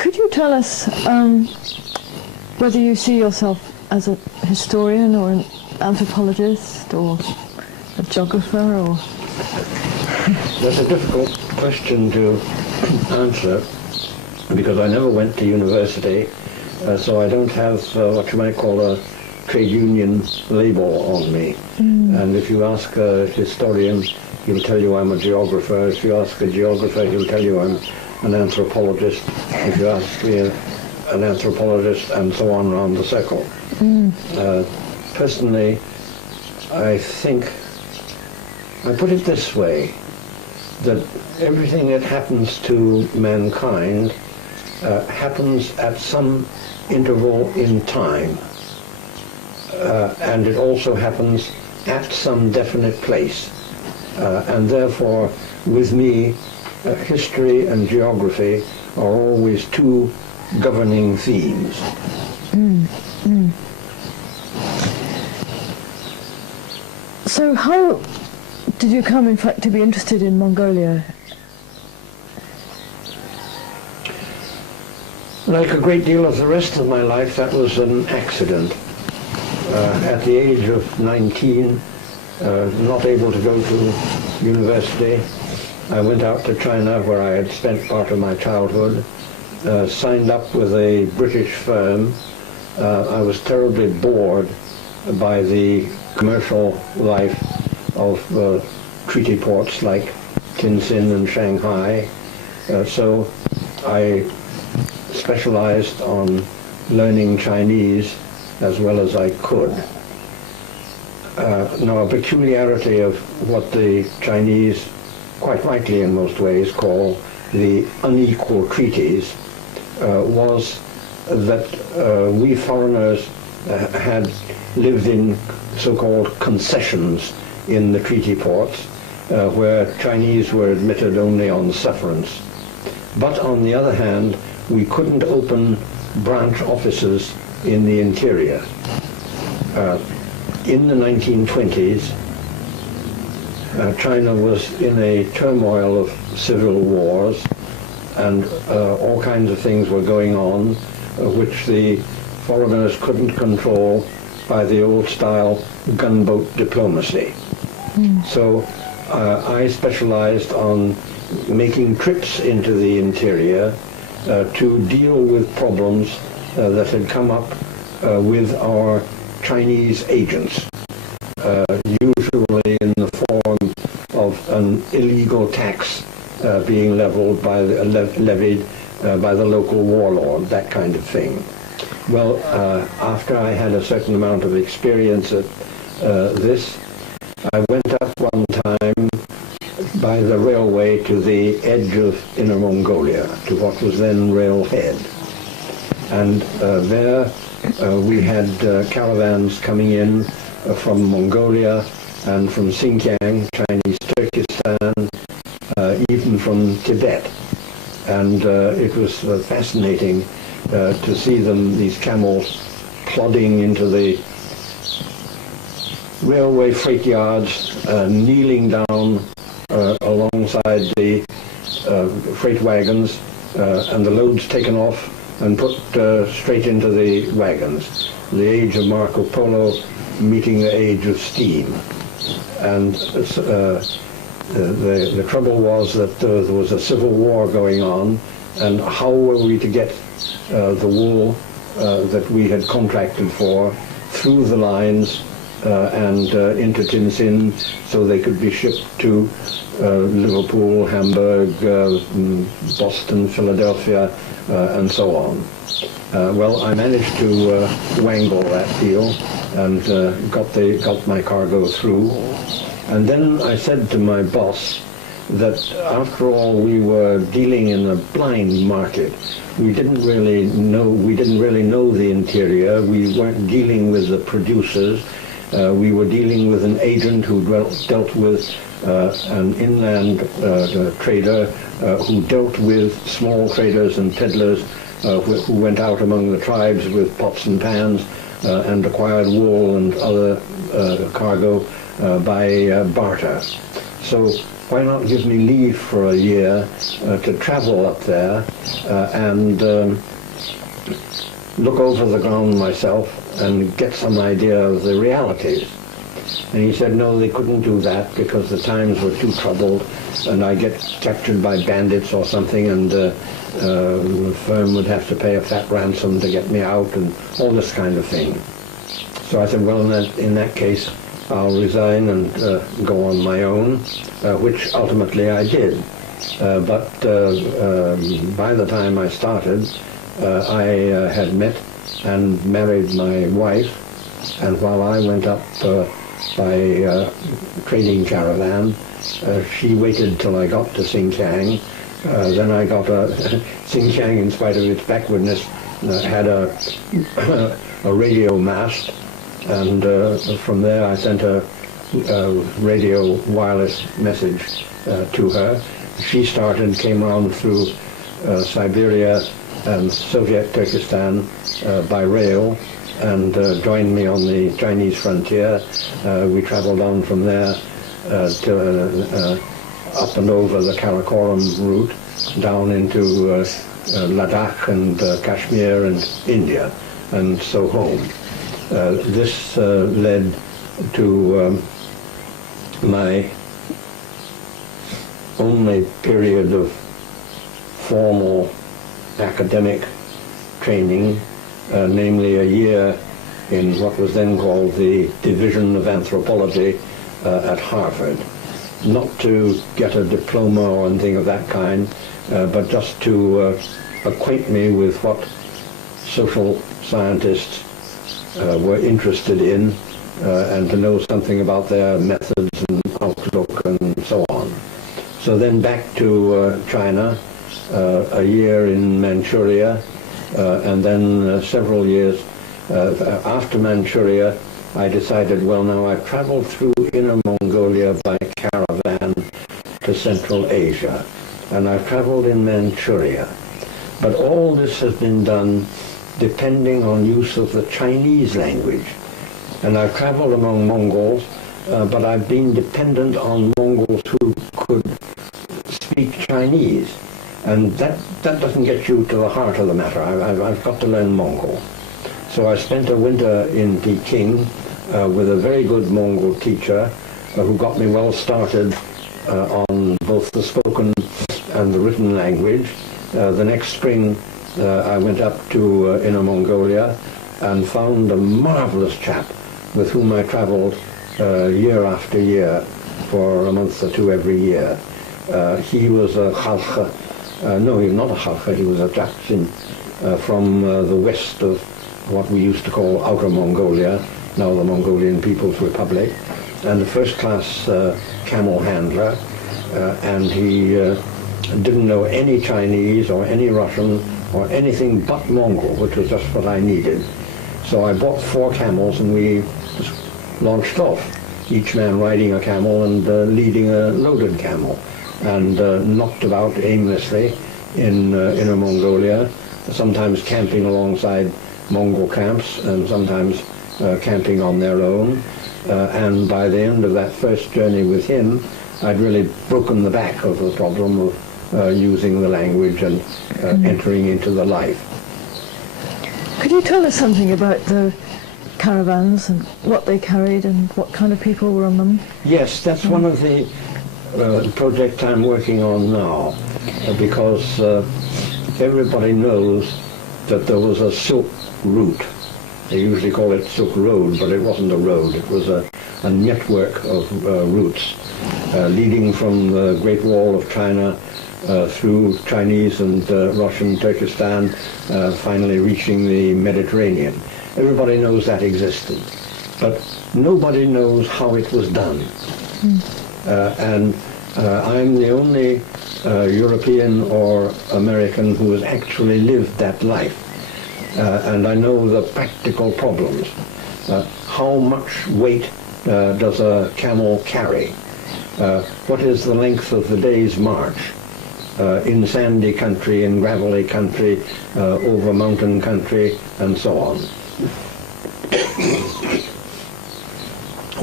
Could you tell us whether you see yourself as a historian or an anthropologist or a geographer or... That's a difficult question to answer because I never went to university, so I don't have what you might call a trade union label on me. And if you ask a historian, he'll tell you I'm a geographer. If you ask a geographer, he'll tell you I'm an anthropologist. If you ask me an anthropologist, and so on around the circle. Personally, I think, I put it this way, that everything that happens to mankind happens at some interval in time. And it also happens at some definite place. And therefore, with me, history and geography are always two governing themes. So how did you come, in fact, to be interested in Mongolia? Like a great deal of the rest of my life, that was an accident. At the age of 19, not able to go to university, I went out to China where I had spent part of my childhood, signed up with a British firm. I was terribly bored by the commercial life of treaty ports like Tientsin and Shanghai. So I specialized on learning Chinese as well as I could. Now, a peculiarity of what the Chinese, quite rightly in most ways, call the unequal treaties was that we foreigners had lived in so-called concessions in the treaty ports where Chinese were admitted only on sufferance. But on the other hand, we couldn't open branch offices in the interior. In the 1920s, China was in a turmoil of civil wars, and all kinds of things were going on which the foreigners couldn't control by the old-style gunboat diplomacy. So I specialized on making trips into the interior to deal with problems that had come up with our Chinese agents, usually in the form of an illegal tax being levied by the local warlord, that kind of thing. Well, after I had a certain amount of experience at this, I went up one time by the railway to the edge of Inner Mongolia, to what was then Railhead. And there we had caravans coming in from Mongolia and from Xinjiang, Chinese Turkestan, even from Tibet. And it was fascinating to see them, these camels, plodding into the railway freight yards, kneeling down alongside the freight wagons, and the loads taken off and put straight into the wagons. The age of Marco Polo meeting the age of steam. And the trouble was that there was a civil war going on, and how were we to get the wool that we had contracted for through the lines and into Tientsin so they could be shipped to Liverpool, Hamburg, Boston, Philadelphia, and so on. Well, I managed to wangle that deal and got my cargo through. And then I said to my boss that after all we were dealing in a blind market. We didn't really know the interior. We weren't dealing with the producers. We were dealing with an agent who dealt with an inland trader who dealt with small traders and peddlers who went out among the tribes with pots and pans and acquired wool and other cargo by barter. So why not give me leave for a year to travel up there and look over the ground myself and get some idea of the realities. And he said, no, they couldn't do that because the times were too troubled and I get captured by bandits or something, and the firm would have to pay a fat ransom to get me out and all this kind of thing. So I said, well, in that case, I'll resign and go on my own, which ultimately I did. But by the time I started, I had met and married my wife, and while I went up by trading caravan, she waited till I got to Xinjiang. Then I got Xinjiang, in spite of its backwardness, had a radio mast, and from there I sent a radio wireless message to her. She came around through Siberia and Soviet Turkestan by rail, and joined me on the Chinese frontier. We traveled on from there to up and over the Karakoram route, down into Ladakh and Kashmir and India, and so home. This led to my only period of formal academic training, namely a year in what was then called the Division of Anthropology at Harvard. Not to get a diploma or anything of that kind, but just to acquaint me with what social scientists were interested in, and to know something about their methods and outlook and so on. So then back to China, a year in Manchuria, and then several years after Manchuria, I decided, well, now I've traveled through Inner Mongolia by caravan to Central Asia, and I've traveled in Manchuria. But all this has been done depending on use of the Chinese language. And I've traveled among Mongols, but I've been dependent on Mongols who could speak Chinese. And that doesn't get you to the heart of the matter. I've got to learn Mongol. So I spent a winter in Peking with a very good Mongol teacher who got me well started on both the spoken and the written language. The next spring I went up to Inner Mongolia and found a marvelous chap with whom I traveled year after year for a month or two every year. He was a Khalkha. No, he was not a Khalkha, he was a Jaksin from the west of what we used to call Outer Mongolia, now the Mongolian People's Republic, and a first-class camel handler, and he didn't know any Chinese or any Russian or anything but Mongol, which was just what I needed. So I bought 4 camels and we just launched off, each man riding a camel and leading a loaded camel, and knocked about aimlessly in Inner Mongolia, sometimes camping alongside Mongol camps and sometimes camping on their own. And by the end of that first journey with him, I'd really broken the back of the problem of using the language and entering into the life. Could you tell us something about the caravans and what they carried and what kind of people were on them? Yes, that's one of the projects I'm working on now, because everybody knows that there was a silk route. They usually call it Silk Road, but it wasn't a road. It was a network of routes leading from the Great Wall of China through Chinese and Russian Turkestan, finally reaching the Mediterranean. Everybody knows that existed, but nobody knows how it was done. And I'm the only European or American who has actually lived that life. And I know the practical problems. How much weight does a camel carry? What is the length of the day's march? In sandy country, in gravelly country, over mountain country, and so on.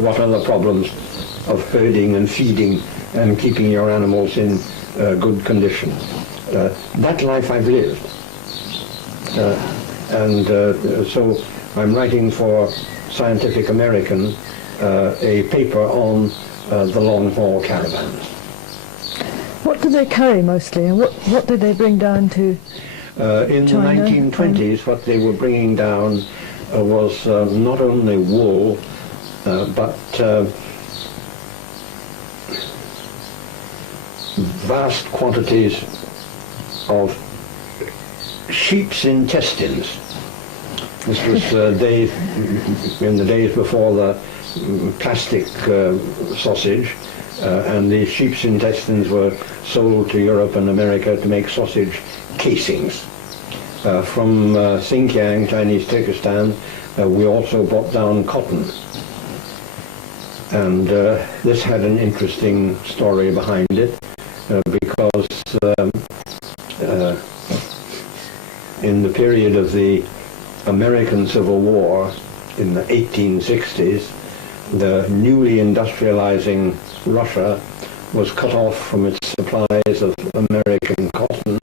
What are the problems of herding and feeding and keeping your animals in good condition. That life I've lived. So I'm writing for Scientific American a paper on the long-haul caravans. What did they carry mostly, and what did they bring down to in China? the 1920s, what they were bringing down was not only wool, but vast quantities of sheep's intestines. This was in the days before the plastic sausage, and the sheep's intestines were sold to Europe and America to make sausage casings. From Xinjiang, Chinese Turkestan, we also brought down cotton. And this had an interesting story behind it, because in the period of the American Civil War in the 1860s, the newly industrializing Russia was cut off from its supplies of American cotton.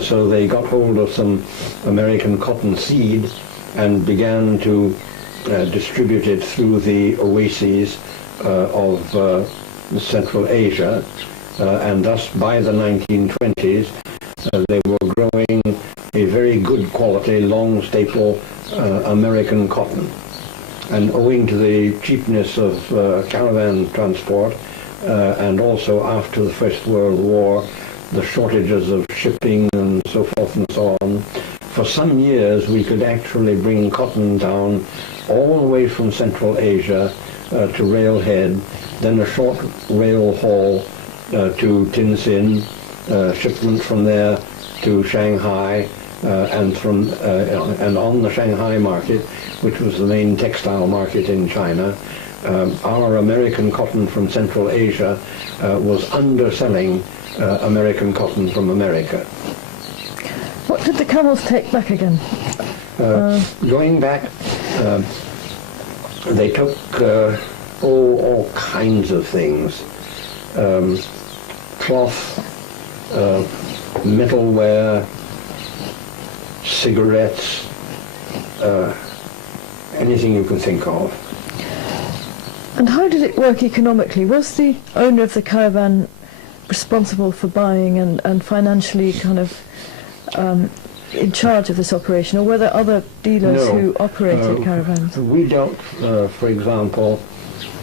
So they got hold of some American cotton seed and began to distribute it through the oases of Central Asia, and thus by the 1920s they were growing a very good quality, long staple American cotton. And owing to the cheapness of caravan transport, and also after the First World War, the shortages of shipping and so forth and so on, for some years we could actually bring cotton down all the way from Central Asia to Railhead, then a short rail haul to Tientsin, shipment from there to Shanghai, and on the Shanghai market, which was the main textile market in China, our American cotton from Central Asia was underselling American cotton from America. What did the camels take back again? Going back, they took all kinds of things. Cloth, metalware, cigarettes, anything you can think of. And how did it work economically? Was the owner of the caravan responsible for buying and financially kind of in charge of this operation, or were there other dealers who operated caravans? We dealt, for example,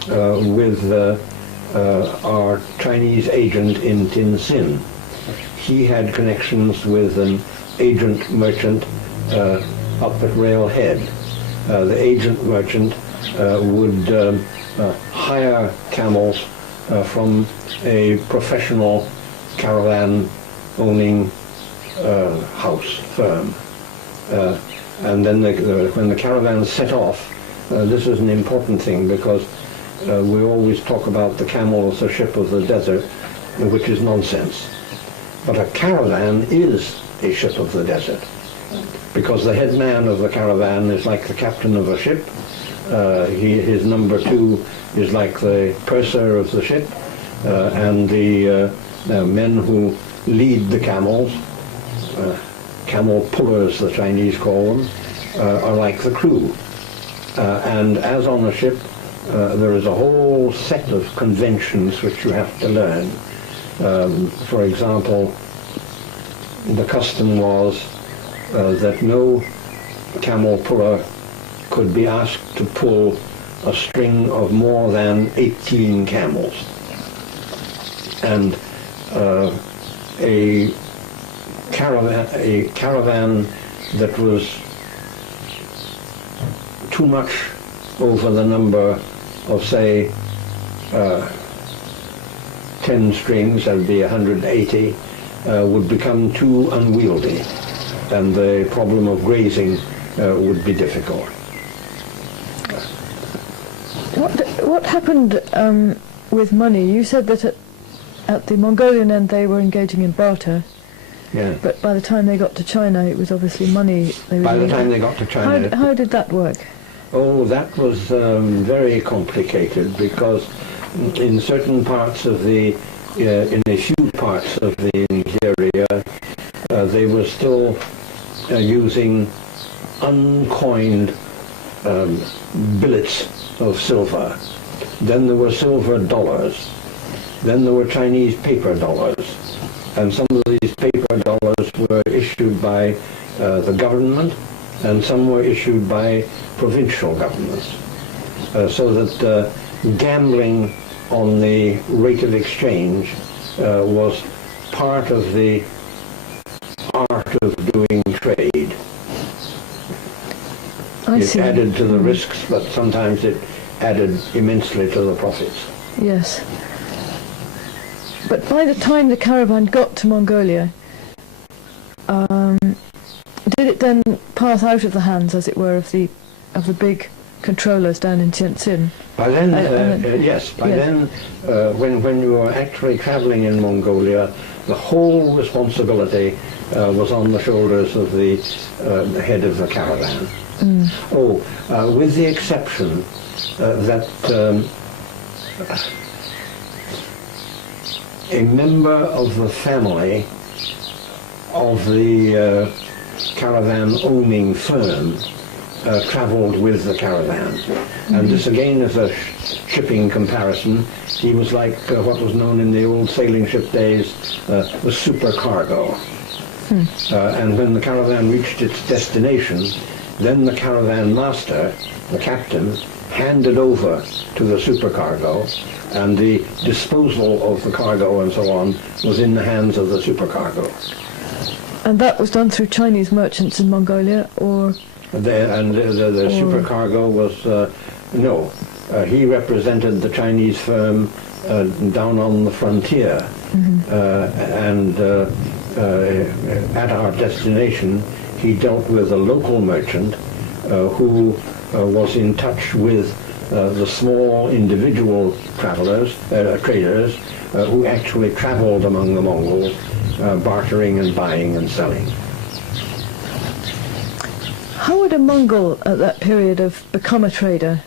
with our Chinese agent in Tientsin. He had connections with an agent merchant up at Railhead. The agent merchant would hire camels from a professional caravan owning house firm. And then when the caravan set off, this is an important thing, because we always talk about the camel as a ship of the desert, which is nonsense. But a caravan is a ship of the desert, because the head man of the caravan is like the captain of a ship. His number two is like the purser of the ship, and the men who lead the camels, camel pullers the Chinese call them, are like the crew. And as on a ship, there is a whole set of conventions which you have to learn. For example, the custom was that no camel puller could be asked to pull a string of more than 18 camels. And a caravan that was too much over the number of, say, 10 strings, that would be 180, would become too unwieldy, and the problem of grazing would be difficult. What happened with money? You said that at the Mongolian end they were engaging in barter. Yeah. But by the time they got to China, it was obviously money they were By the using. time they got to China... How did that work? Oh, that was very complicated, because in certain parts of the, in a few parts of the interior, they were still using uncoined billets of silver. Then there were silver dollars. Then there were Chinese paper dollars. And some of these paper dollars were issued by the government, and some were issued by provincial governments. So that gambling on the rate of exchange was part of the art of doing trade. It added to the risks, but sometimes it added immensely to the profits. Yes. But by the time the caravan got to Mongolia, did it then pass out of the hands, as it were, of the big controllers down in Tientsin? By then, yes. By then, when you were actually traveling in Mongolia, the whole responsibility was on the shoulders of the head of the caravan. With the exception that a member of the family of the caravan owning firm travelled with the caravan. And this again is a shipping comparison. He was like what was known in the old sailing ship days, the supercargo. And when the caravan reached its destination, then the caravan master, the captain, handed over to the supercargo, and the disposal of the cargo and so on was in the hands of the supercargo. And that was done through Chinese merchants in Mongolia, or? The supercargo was, no. He represented the Chinese firm down on the frontier, and at our destination he dealt with a local merchant who was in touch with the small individual travelers, traders, who actually traveled among the Mongols, bartering and buying and selling. How would a Mongol at that period have become a trader,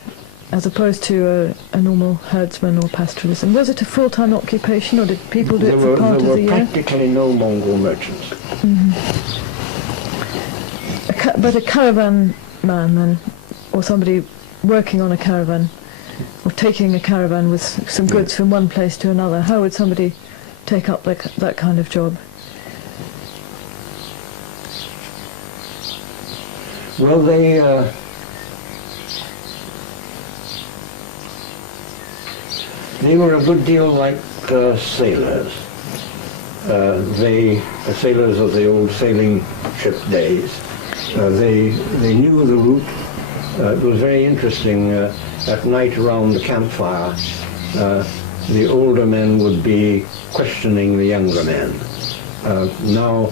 as opposed to a normal herdsman or pastoralist? And was it a full-time occupation, or did people do it for part of the year? There were practically no Mongol merchants. But a caravan man then, or somebody working on a caravan, or taking a caravan with some goods from one place to another, how would somebody take up that kind of job? Well, they were a good deal like sailors. Sailors of the old sailing ship days. They knew the route. It was very interesting. At night around the campfire, the older men would be questioning the younger men. Now,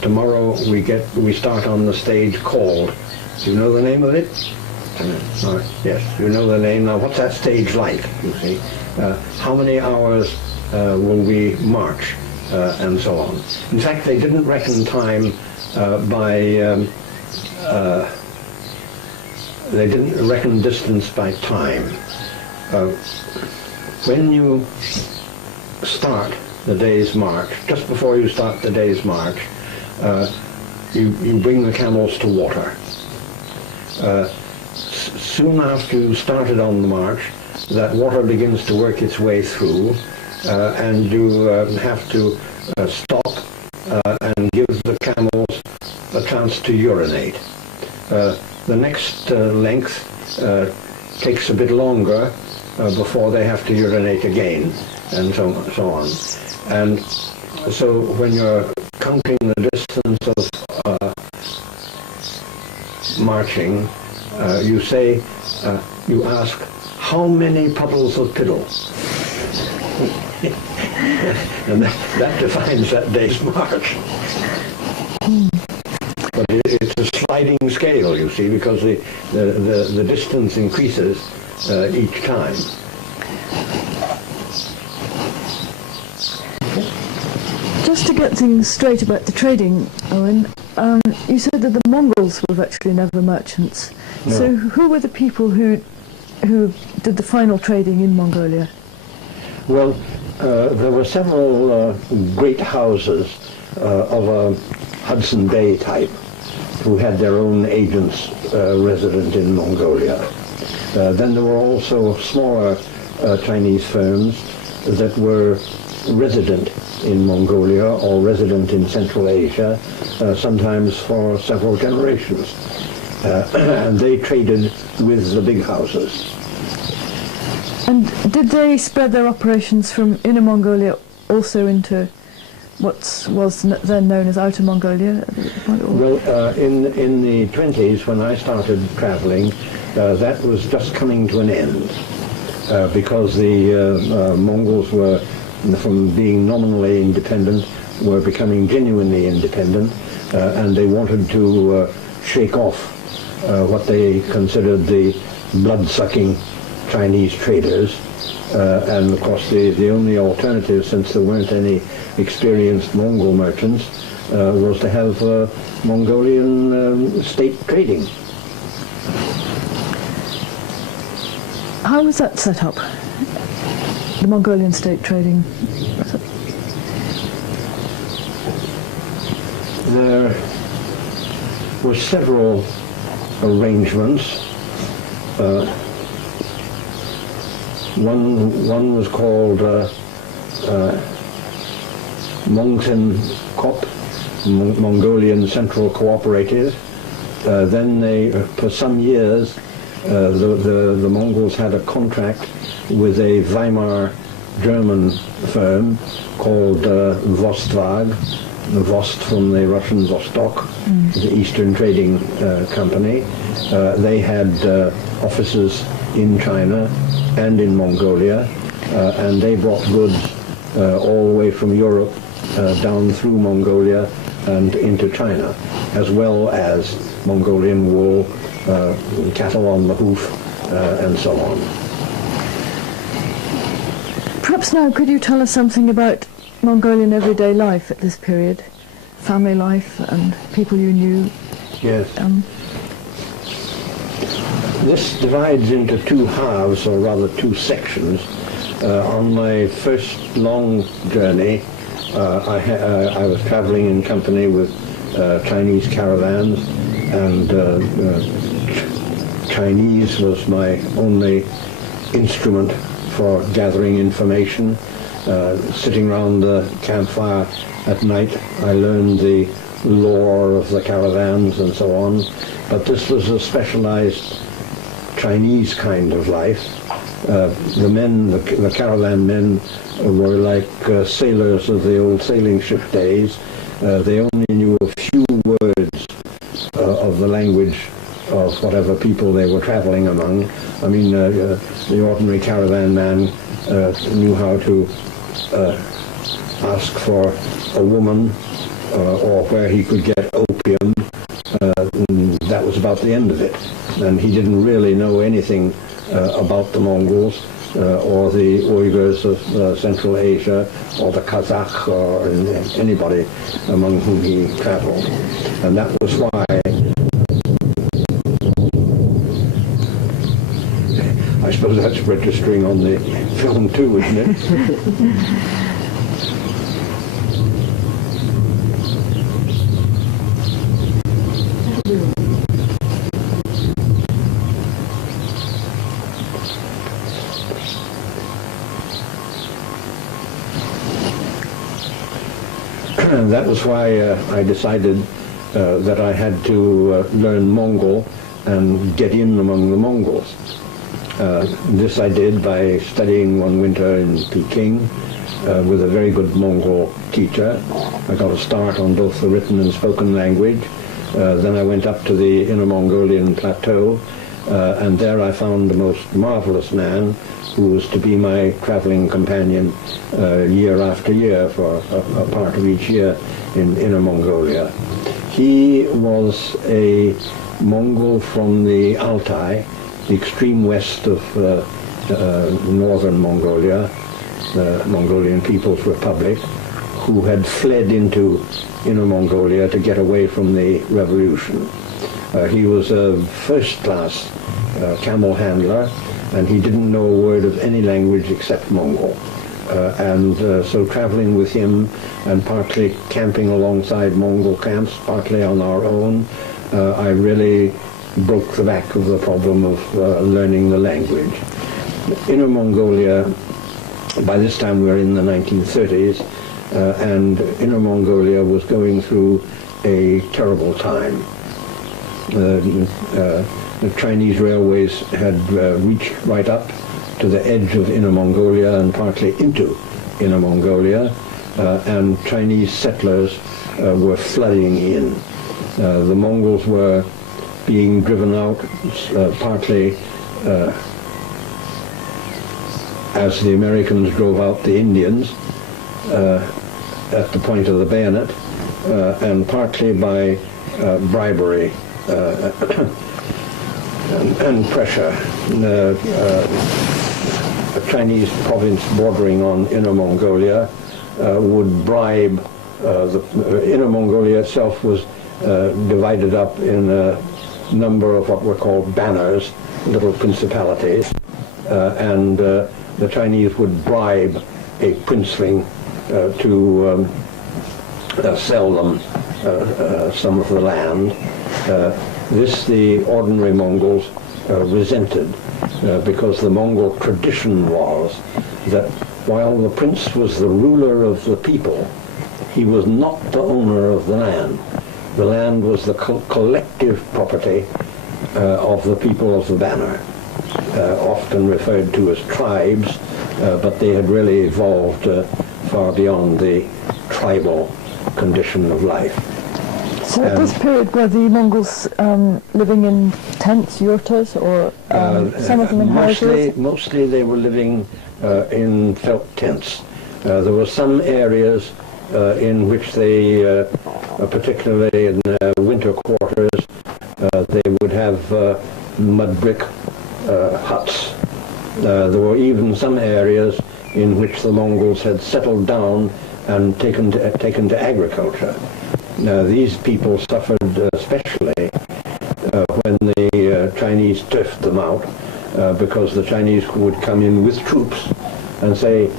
tomorrow we start on the stage called. Do you know the name of it? Yes, you know the name. Now, what's that stage like, you see? How many hours will we march, and so on. In fact, they didn't reckon time by... they didn't reckon distance by time. When you start the day's march, just before you start the day's march, you bring the camels to water. Soon after you started on the march, that water begins to work its way through, and you have to stop and give the camels a chance to urinate. The next length takes a bit longer before they have to urinate again, and so on. And so when you're counting the distance of marching, you say, you ask, how many puddles of piddle? And that defines that day's march. But it's a sliding scale, you see, because the distance increases each time. Just to get things straight about the trading, Owen, you said that the Mongols were virtually never merchants. No. So who were the people who did the final trading in Mongolia? Well, there were several great houses of a Hudson Bay type who had their own agents resident in Mongolia. Then there were also smaller Chinese firms that were resident in Mongolia or resident in Central Asia, sometimes for several generations. And they traded with the big houses. And did they spread their operations from Inner Mongolia also into what was then known as Outer Mongolia? Well, in the 20s, when I started traveling, that was just coming to an end because the Mongols were, from being nominally independent, were becoming genuinely independent, and they wanted to shake off what they considered the blood-sucking Chinese traders, and of course the only alternative, since there weren't any experienced Mongol merchants, was to have Mongolian state trading. How was that set up, the Mongolian state trading? There were several arrangements. One was called Mongsen Kop, Mongolian Central Cooperative. Then they, for some years, the Mongols had a contract with a Weimar German firm called Vostwag, the Vost from the Russian Vostok, the Eastern Trading Company. They had offices in China and in Mongolia, and they brought goods all the way from Europe down through Mongolia and into China, as well as Mongolian wool, cattle on the hoof, and so on. Perhaps now could you tell us something about Mongolian everyday life at this period? Family life and people you knew? Yes. This divides into two halves, or rather two sections. On my first long journey, I was traveling in company with Chinese caravans, and Chinese was my only instrument for gathering information. Sitting around the campfire at night, I learned the lore of the caravans and so on, but this was a specialized Chinese kind of life. The men, the caravan men, were like sailors of the old sailing ship days. They only knew a few words of the language of whatever people they were traveling among. I mean, the ordinary caravan man knew how to ask for a woman or where he could get opium. That was about the end of it. And he didn't really know anything about the Mongols or the Uyghurs of Central Asia or the Kazakh or anybody among whom he traveled. And that was why I suppose that's registering on the film too, isn't it? And that was why I decided that I had to learn Mongol and get in among the Mongols. This I did by studying one winter in Peking with a very good Mongol teacher. I got a start on both the written and spoken language. Then I went up to the Inner Mongolian plateau, and there I found the most marvelous man who was to be my traveling companion year after year for a part of each year in Inner Mongolia. He was a Mongol from the Altai, the extreme west of northern Mongolia, the Mongolian People's Republic, who had fled into Inner Mongolia to get away from the revolution. He was a first-class camel handler, and he didn't know a word of any language except Mongol. So traveling with him and partly camping alongside Mongol camps, partly on our own, I really broke the back of the problem of learning the language. Inner Mongolia, by this time we were in the 1930s, and Inner Mongolia was going through a terrible time. The Chinese railways had reached right up to the edge of Inner Mongolia and partly into Inner Mongolia, and Chinese settlers were flooding in. The Mongols were being driven out partly as the Americans drove out the Indians at the point of the bayonet, and partly by bribery and pressure. A Chinese province bordering on Inner Mongolia would bribe. Inner Mongolia itself was divided up in a number of what were called banners, little principalities, and the Chinese would bribe a princeling to sell them some of the land. This the ordinary Mongols resented, because the Mongol tradition was that while the prince was the ruler of the people, he was not the owner of the land. The land was the collective property of the people of the banner, often referred to as tribes, but they had really evolved far beyond the tribal condition of life. So at this period were the Mongols living in tents, yurtas, or some of them in houses? Mostly they were living in felt tents. There were some areas in which they, particularly in winter quarters, they would have mud brick huts. There were even some areas in which the Mongols had settled down and taken to agriculture. Now, these people suffered especially when the Chinese turfed them out, because the Chinese would come in with troops and say,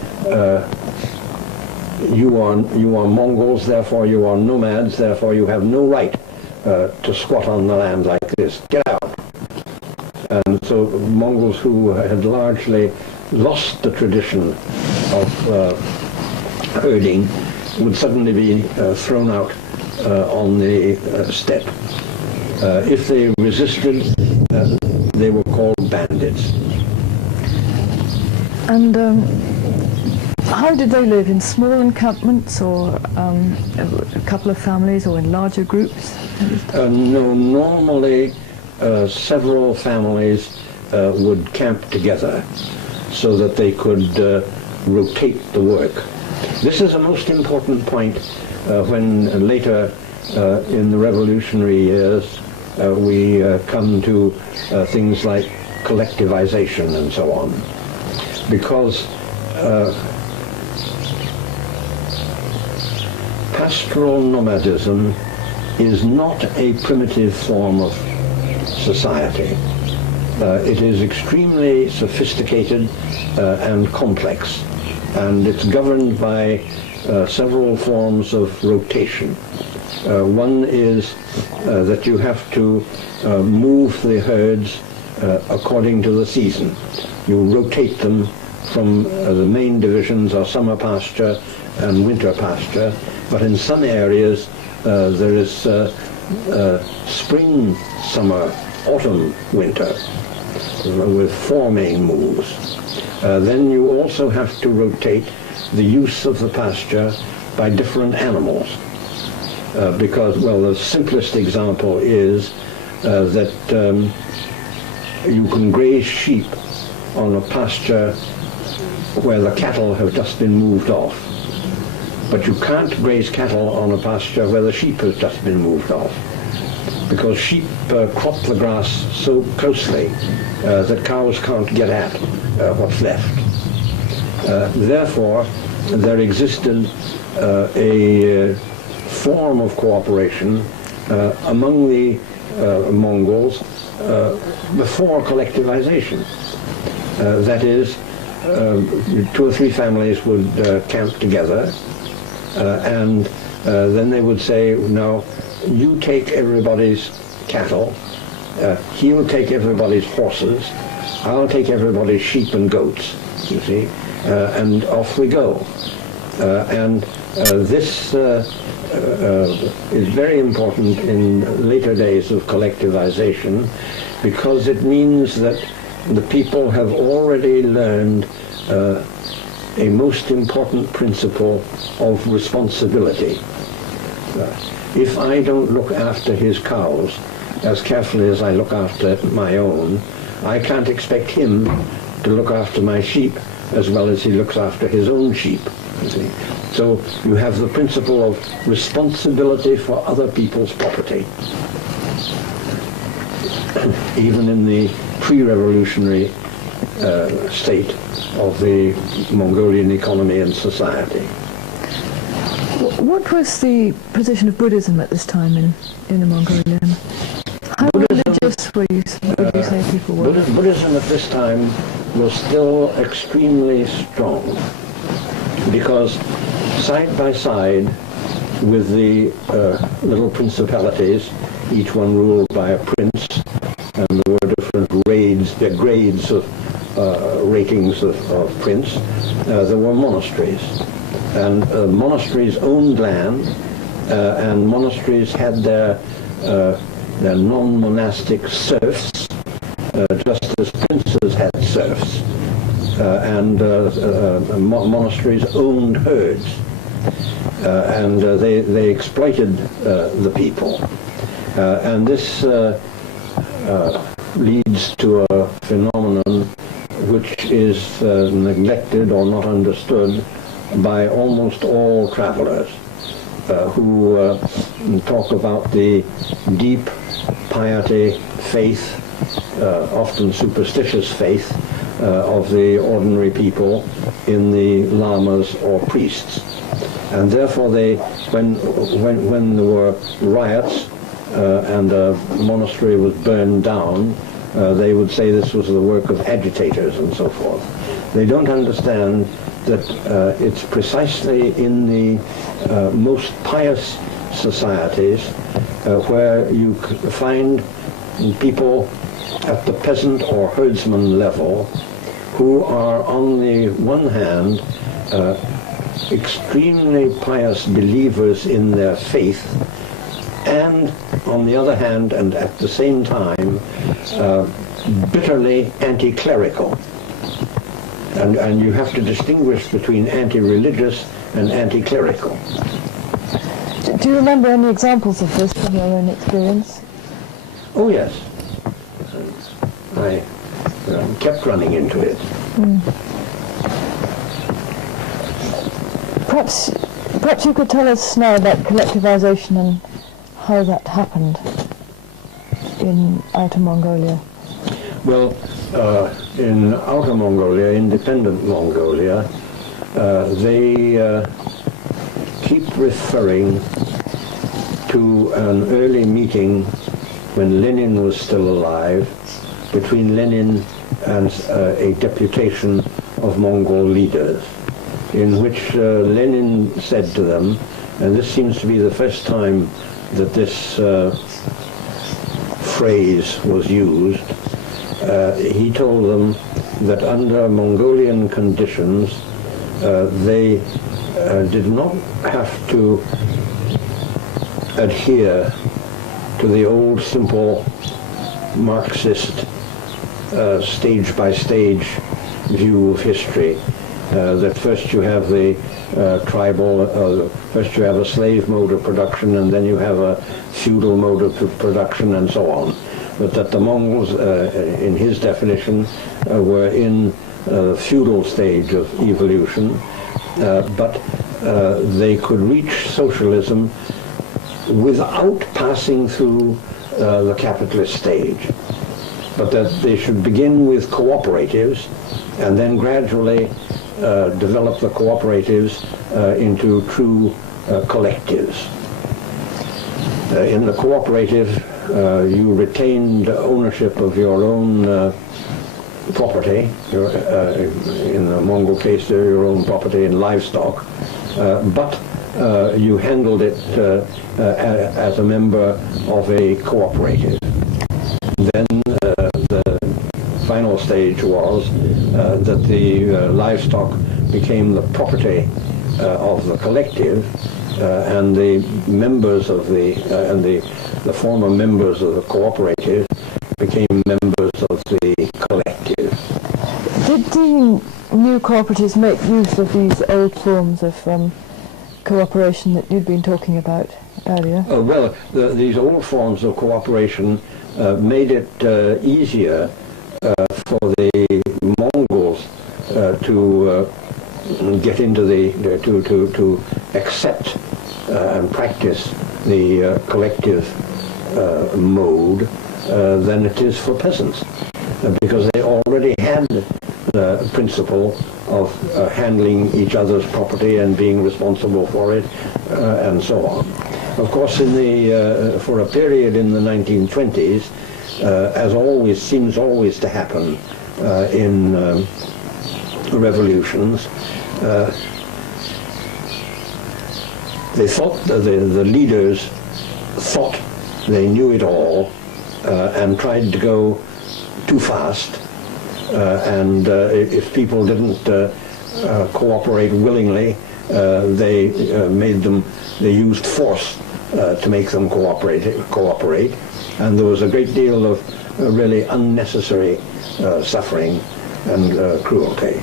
you are Mongols, therefore you are nomads, therefore you have no right to squat on the land like this. Get out. And so Mongols who had largely lost the tradition of herding would suddenly be thrown out on the steppe. If they resisted, they were called bandits. And how did they live? In small encampments, or a couple of families, or in larger groups? No, normally several families would camp together so that they could rotate the work. This is a most important point when later in the revolutionary years we come to things like collectivization and so on, because pastoral nomadism is not a primitive form of society. It is extremely sophisticated and complex, and it's governed by several forms of rotation. One is that you have to move the herds according to the season. You rotate them from the main divisions are summer pasture and winter pasture, but in some areas there is spring, summer, autumn, winter, with 4 main moves. Then you also have to rotate the use of the pasture by different animals. Because, well, the simplest example is that you can graze sheep on a pasture where the cattle have just been moved off. But you can't graze cattle on a pasture where the sheep has just been moved off, because sheep crop the grass so closely that cows can't get at what's left. Therefore, there existed a form of cooperation among the Mongols before collectivization. That is, two or three families would camp together, and then they would say, now, you take everybody's cattle, he'll take everybody's horses, I'll take everybody's sheep and goats, you see, and off we go. This is very important in later days of collectivization, because it means that the people have already learned a most important principle of responsibility. If I don't look after his cows as carefully as I look after my own, I can't expect him to look after my sheep as well as he looks after his own sheep. You see? So you have the principle of responsibility for other people's property, even in the pre-revolutionary state of the Mongolian economy and society. What was the position of Buddhism at this time in Mongolia? How religious would you say people were? Buddhism at this time was still extremely strong, because side by side with the little principalities, each one ruled by a prince, and there were different grades of ratings of prince, there were monasteries. And monasteries owned land, and monasteries had their non-monastic serfs, just as princes had serfs. And monasteries owned herds, and they exploited the people. And this leads to a phenomenon which is neglected or not understood by almost all travelers who talk about the deep piety, faith, often superstitious faith of the ordinary people in the lamas or priests. And therefore when there were riots and a monastery was burned down, they would say this was the work of agitators and so forth. They don't understand that it's precisely in the most pious societies where you find people at the peasant or herdsman level who are, on the one hand, extremely pious believers in their faith, and on the other hand, and at the same time, bitterly anti-clerical. And you have to distinguish between anti-religious and anti-clerical. Do you remember any examples of this from your own experience? Oh yes. I kept running into it. Perhaps you could tell us now about collectivization and how that happened in Outer Mongolia. Well, in Outer Mongolia, independent Mongolia, they keep referring to an early meeting when Lenin was still alive, between Lenin and a deputation of Mongol leaders, in which Lenin said to them, and this seems to be the first time that this phrase was used, he told them that under Mongolian conditions they did not have to adhere to the old simple Marxist stage-by-stage view of history, that first you have the tribal, first you have a slave mode of production, and then you have a feudal mode of production, and so on. But that the Mongols, in his definition, were in the feudal stage of evolution, but they could reach socialism without passing through the capitalist stage, but that they should begin with cooperatives and then gradually develop the cooperatives into true collectives. In the cooperative, you retained ownership of your own property, in the Mongol case, your own property in livestock, but you handled it as a member of a cooperative. Then the final stage was that the livestock became the property of the collective, and the members of the former members of the cooperative became members of the collective. Did the new cooperatives make use of these old forms of cooperation that you'd been talking about earlier? Well, these old forms of cooperation made it easier for the Mongols to get into to accept and practice the collective mode than it is for peasants, because they already had the principle of handling each other's property and being responsible for it, and so on. Of course, for a period in the 1920s, as always seems always to happen in revolutions, they thought the leaders thought they knew it all and tried to go too fast, and if people didn't cooperate willingly, they used force to make them cooperate, and there was a great deal of really unnecessary suffering and cruelty.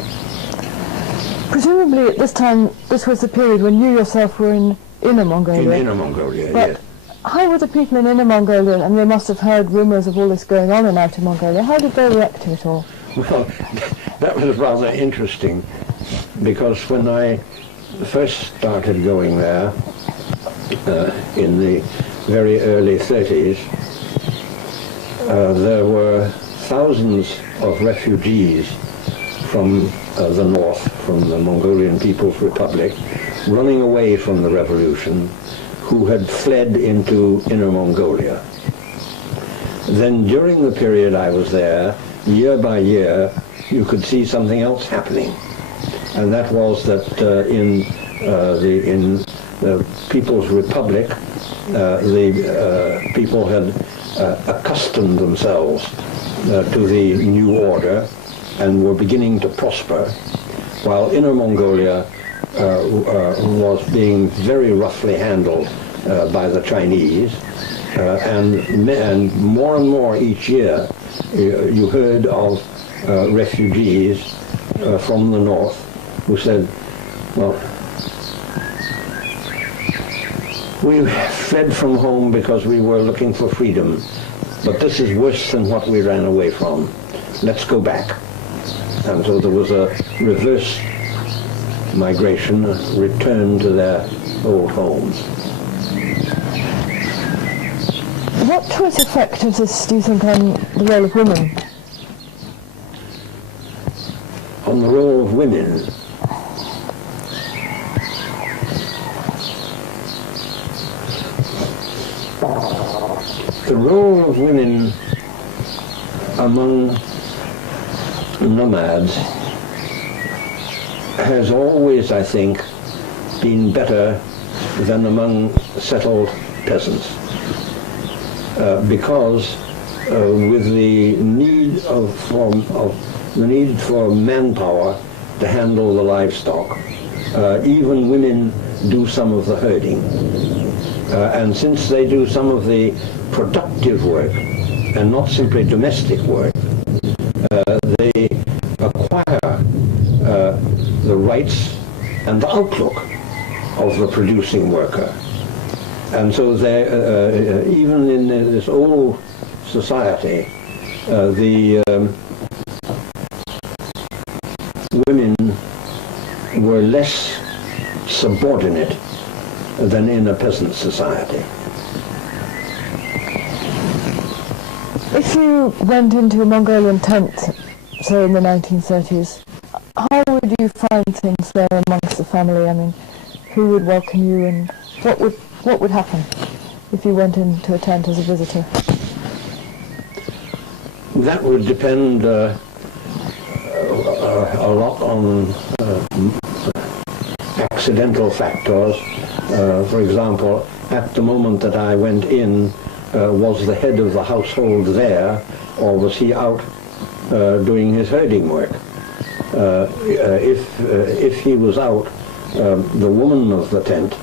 Presumably at this time, this was the period when you yourself were in Inner Mongolia. In Inner Mongolia, but yes. How were the people in Inner Mongolia, and they must have heard rumours of all this going on in Outer Mongolia, how did they react to it all? Well, that was rather interesting, because when I first started going there in the very early 30s, there were thousands of refugees from the north, from the Mongolian People's Republic, running away from the revolution, who had fled into Inner Mongolia. Then during the period I was there, year by year, you could see something else happening. And that was that in the People's Republic, the people had accustomed themselves to the new order and were beginning to prosper, while Inner Mongolia was being very roughly handled by the Chinese, and more each year you heard of refugees from the north who said, well, we fled from home because we were looking for freedom, but this is worse than what we ran away from. Let's go back. And so there was a reverse migration, a return to their old homes. What was the effect of this, do you think, on the role of women? On the role of women? The role of women among nomads has always, I think, been better than among settled peasants, because with the need for manpower to handle the livestock, even women do some of the herding, and since they do some of the productive work and not simply domestic work, they acquire the rights and the outlook of the producing worker. And so even in this old society, the women were less subordinate than in a peasant society. If you went into a Mongolian tent, say in the 1930s, how would you find things there amongst the family? I mean, who would welcome you, and what would happen if you went into a tent as a visitor? That would depend a lot on accidental factors. For example, at the moment that I went in, was the head of the household there, or was he out doing his herding work? If he was out, the woman of the tent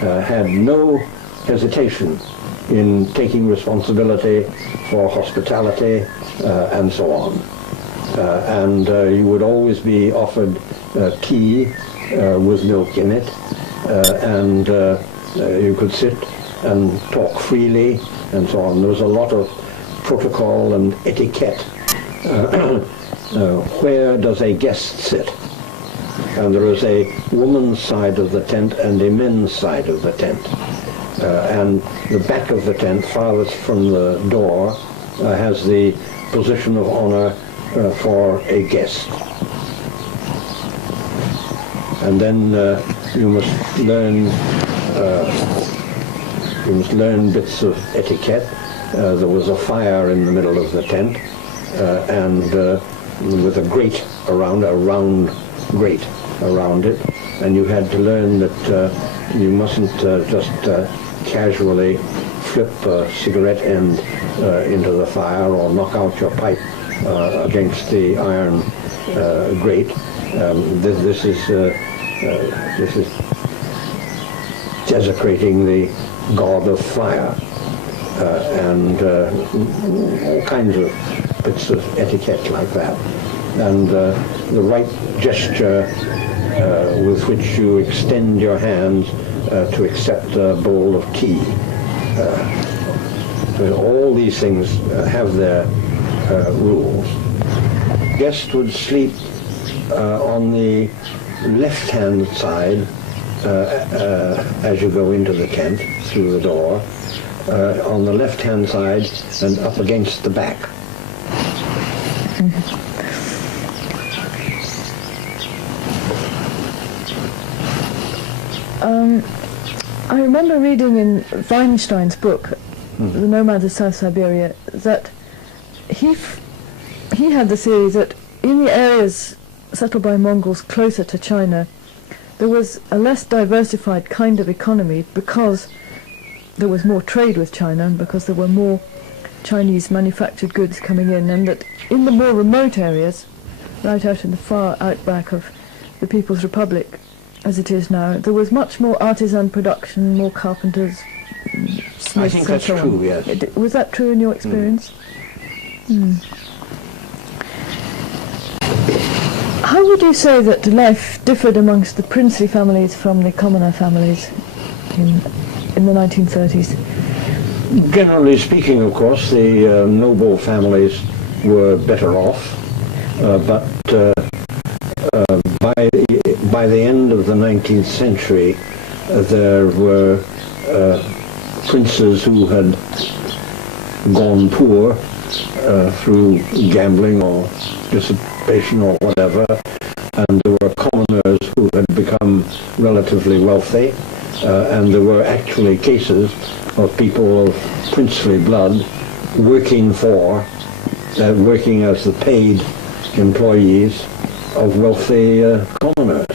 had no hesitation in taking responsibility for hospitality and so on. And you would always be offered tea with milk in it, and you could sit and talk freely and so on. There was a lot of protocol and etiquette. Where does a guest sit? And there is a woman's side of the tent and a men's side of the tent. And the back of the tent, farthest from the door, has the position of honor for a guest. And then you must learn bits of etiquette. There was a fire in the middle of the tent, and with a grate around, a round grate around it, and you had to learn that you mustn't just casually flip a cigarette end into the fire or knock out your pipe against the iron grate. This is desecrating the god of fire, and all kinds of bits of etiquette like that. And the right gesture with which you extend your hands to accept a bowl of tea. All these things have their rules. Guests would sleep on the left-hand side as you go into the tent through the door, on the left-hand side and up against the back. I remember reading in Weinstein's book, The Nomads of South Siberia, that he had the theory that in the areas settled by Mongols closer to China, there was a less diversified kind of economy because there was more trade with China and because there were more Chinese manufactured goods coming in, and that in the more remote areas, right out in the far outback of the People's Republic, as it is now, there was much more artisan production, more carpenters, smiths, I think that's so true, on. yes. Was that true in your experience? How would you say that life differed amongst the princely families from the commoner families in the 1930s? Generally speaking, of course, the noble families were better off, but by the end of the 19th century, there were princes who had gone poor through gambling or dissipation or whatever, and there were commoners who had become relatively wealthy, and there were actually cases of people of princely blood working as the paid employees of wealthy commoners.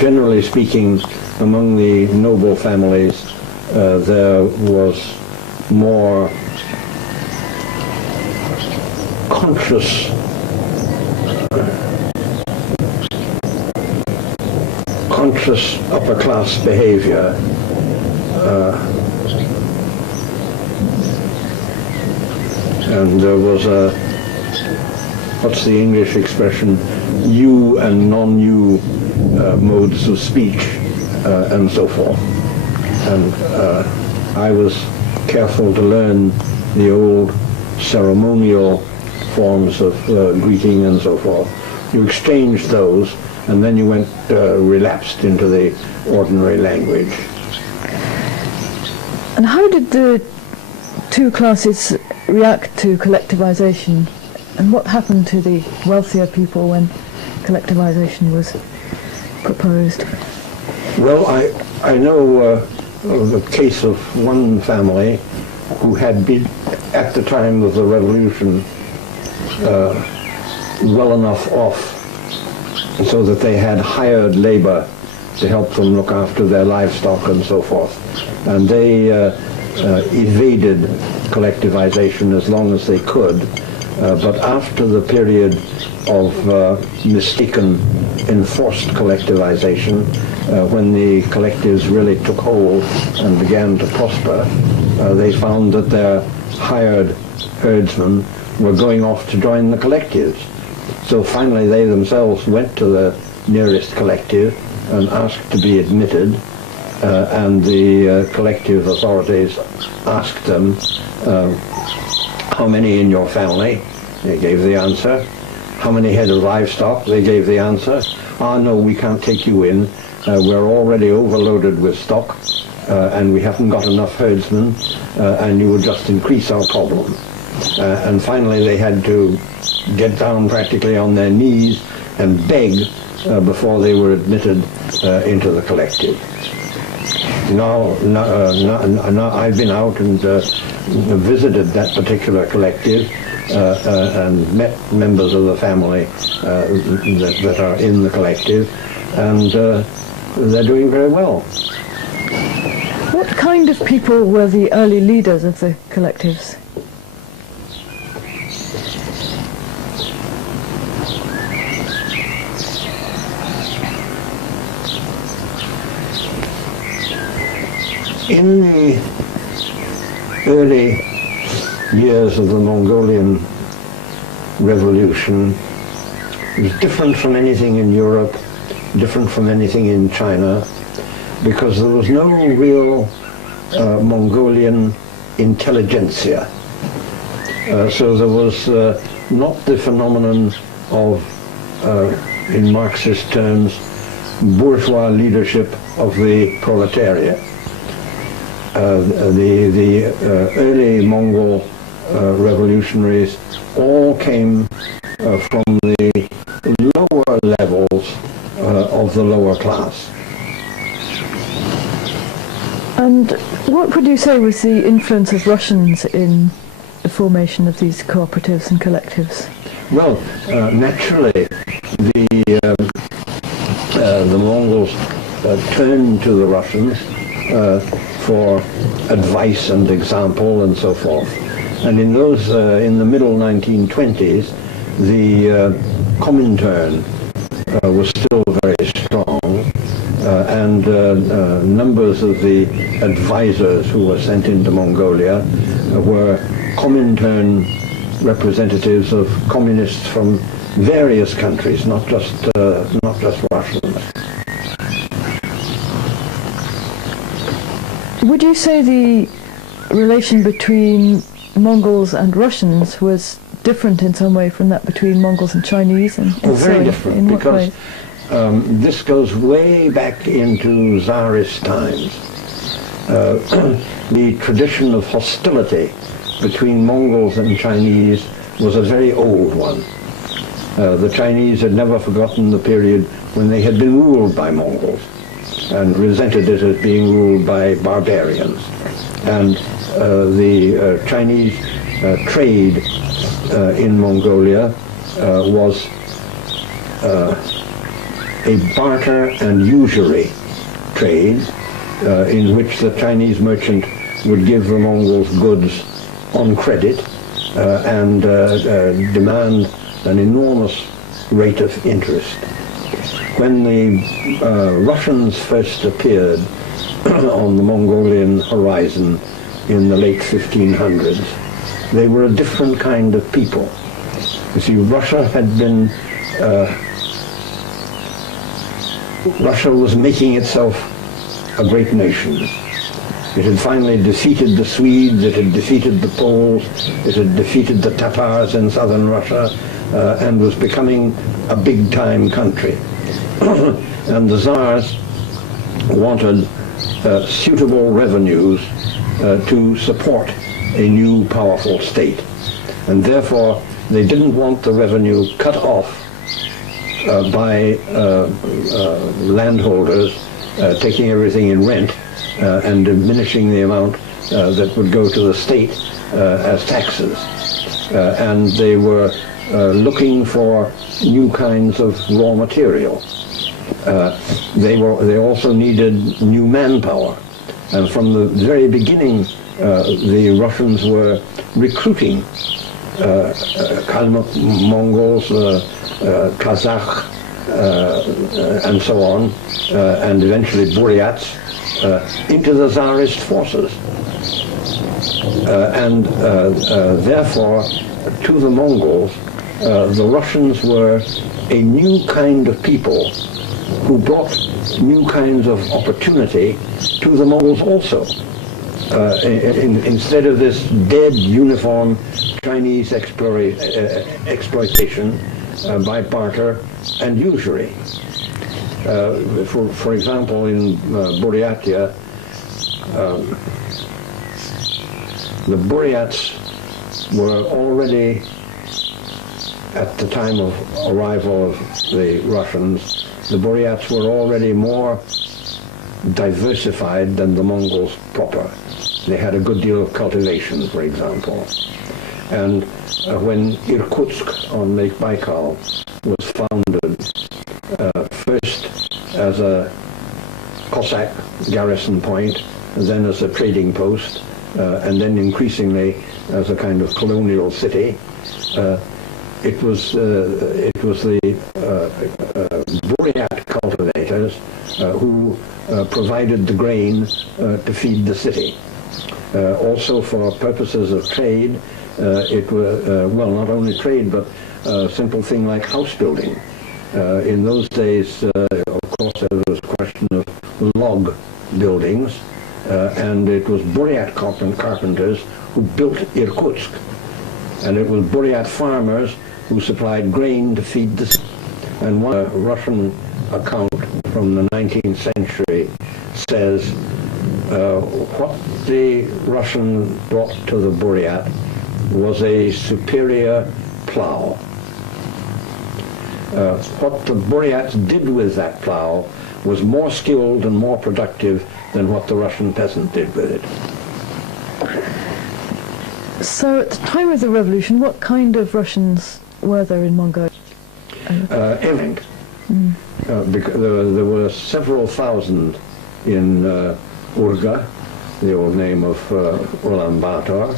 Generally speaking, among the noble families, there was more conscious upper class behavior, and there was what's the English expression, you and non-you modes of speech, and so forth. And I was careful to learn the old ceremonial forms of greeting and so forth. You exchanged those, and then you went relapsed into the ordinary language. And how did the two classes react to collectivization? And what happened to the wealthier people when collectivization was proposed? Well, I know the case of one family who had been, at the time of the revolution, well enough off so that they had hired labor to help them look after their livestock and so forth. And they evaded collectivization as long as they could. But after the period of mistaken enforced collectivization, when the collectives really took hold and began to prosper, they found that their hired herdsmen were going off to join the collectives. So finally they themselves went to the nearest collective and asked to be admitted, and the collective authorities asked them, how many in your family? They gave the answer. How many head of livestock? They gave the answer. Ah, no, we can't take you in. We're already overloaded with stock, and we haven't got enough herdsmen, and you would just increase our problem. And finally they had to get down practically on their knees and beg before they were admitted into the collective. Now I've been out and visited that particular collective and met members of the family that are in the collective, and they're doing very well. What kind of people were the early leaders of the collectives? In the early years of the Mongolian Revolution, it was different from anything in Europe, different from anything in China, because there was no real Mongolian intelligentsia. So there was not the phenomenon of, in Marxist terms, bourgeois leadership of the proletariat. The early Mongol revolutionaries all came from the lower levels of the lower class. And what would you say was the influence of Russians in the formation of these cooperatives and collectives? Well, naturally, the Mongols turned to the Russians for advice and example and so forth. And in those, in the middle 1920s, the Comintern was still very strong, and numbers of the advisors who were sent into Mongolia were Comintern representatives of communists from various countries, not just Russians. Would you say the relation between Mongols and Russians was different in some way from that between Mongols and Chinese? And very different, in what because way? This goes way back into Tsarist times. The tradition of hostility between Mongols and Chinese was a very old one. The Chinese had never forgotten the period when they had been ruled by Mongols and resented it as being ruled by barbarians. And the Chinese trade in Mongolia was a barter and usury trade in which the Chinese merchant would give the Mongols goods on credit and demand an enormous rate of interest. When the Russians first appeared on the Mongolian horizon in the late 1500s, they were a different kind of people. You see, Russia was making itself a great nation. It had finally defeated the Swedes, it had defeated the Poles, it had defeated the Tatars in southern Russia, and was becoming a big-time country. And the Tsars wanted suitable revenues to support a new powerful state. And therefore, they didn't want the revenue cut off by landholders taking everything in rent and diminishing the amount that would go to the state as taxes. And they were looking for new kinds of raw material. They also needed new manpower. And from the very beginning, the Russians were recruiting Kalmuk Mongols, Kazakh, and so on, and eventually Buryats, into the Tsarist forces. Therefore, to the Mongols, the Russians were a new kind of people who brought new kinds of opportunity to the Mongols also. Instead of this dead, uniform Chinese exploitation by barter and usury. For example, in Buryatia, the Buryats were already, at the time of arrival of the Russians, the Buryats were already more diversified than the Mongols proper. They had a good deal of cultivation, for example. And when Irkutsk on Lake Baikal was founded, first as a Cossack garrison point, then as a trading post, and then increasingly as a kind of colonial city, it was the Buryat cultivators who provided the grain to feed the city. Also for purposes of trade, it was, well, not only trade, but a simple thing like house building. In those days, of course, there was a question of log buildings, and it was Buryat carpenters who built Irkutsk. And it was Buryat farmers who supplied grain to feed the city. And one Russian account from the 19th century says what the Russian brought to the Buryat was a superior plow. What the Buryats did with that plow was more skilled and more productive than what the Russian peasant did with it. So at the time of the revolution, what kind of Russians were there in Mongolia? Everything. Because there were several thousand in Urga, the old name of Ulaanbaatar,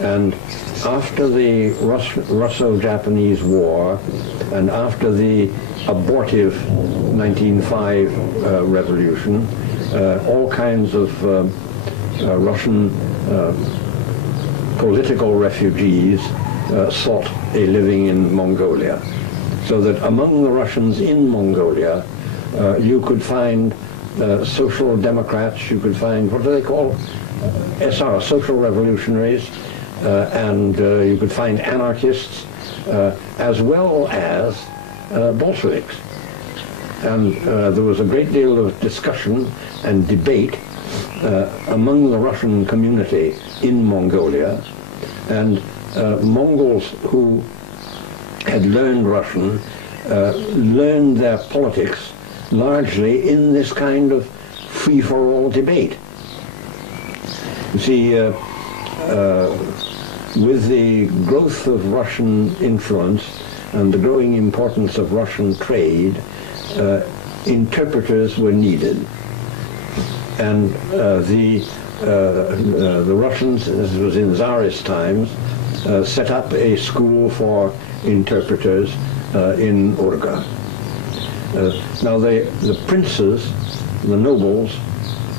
and after the Russo-Japanese War and after the abortive 1905 revolution, all kinds of Russian political refugees sought a living in Mongolia. So that among the Russians in Mongolia, you could find social democrats, you could find, what do they call, SR, social revolutionaries, and you could find anarchists, as well as Bolsheviks. And there was a great deal of discussion and debate among the Russian community in Mongolia, and Mongols who had learned Russian learned their politics largely in this kind of free-for-all debate. You see, with the growth of Russian influence and the growing importance of Russian trade, interpreters were needed. And the Russians, as was in Tsarist times, set up a school for interpreters in Urga. Now the princes, the nobles,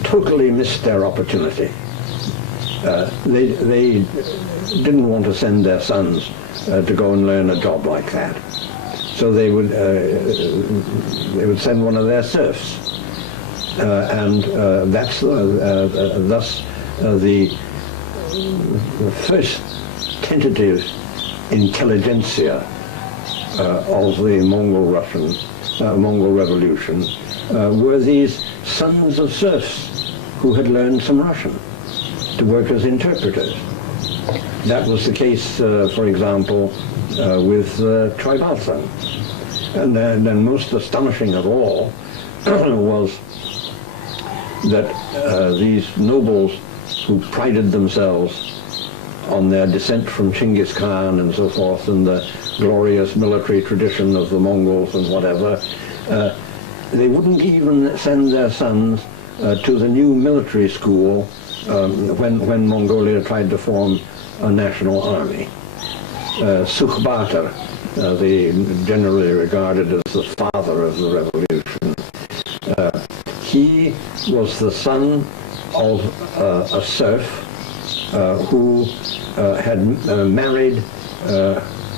totally missed their opportunity. They didn't want to send their sons to go and learn a job like that. So they would send one of their serfs. And that's thus the first tentative intelligentsia of the Mongol Revolution were these sons of serfs who had learned some Russian to work as interpreters. That was the case, for example, with Tribalthang. And then most astonishing of all was that these nobles who prided themselves on their descent from Chinggis Khan and so forth, and the glorious military tradition of the Mongols and whatever. They wouldn't even send their sons to the new military school when Mongolia tried to form a national army. Sukhbatar, generally regarded as the father of the revolution, he was the son of a serf who had married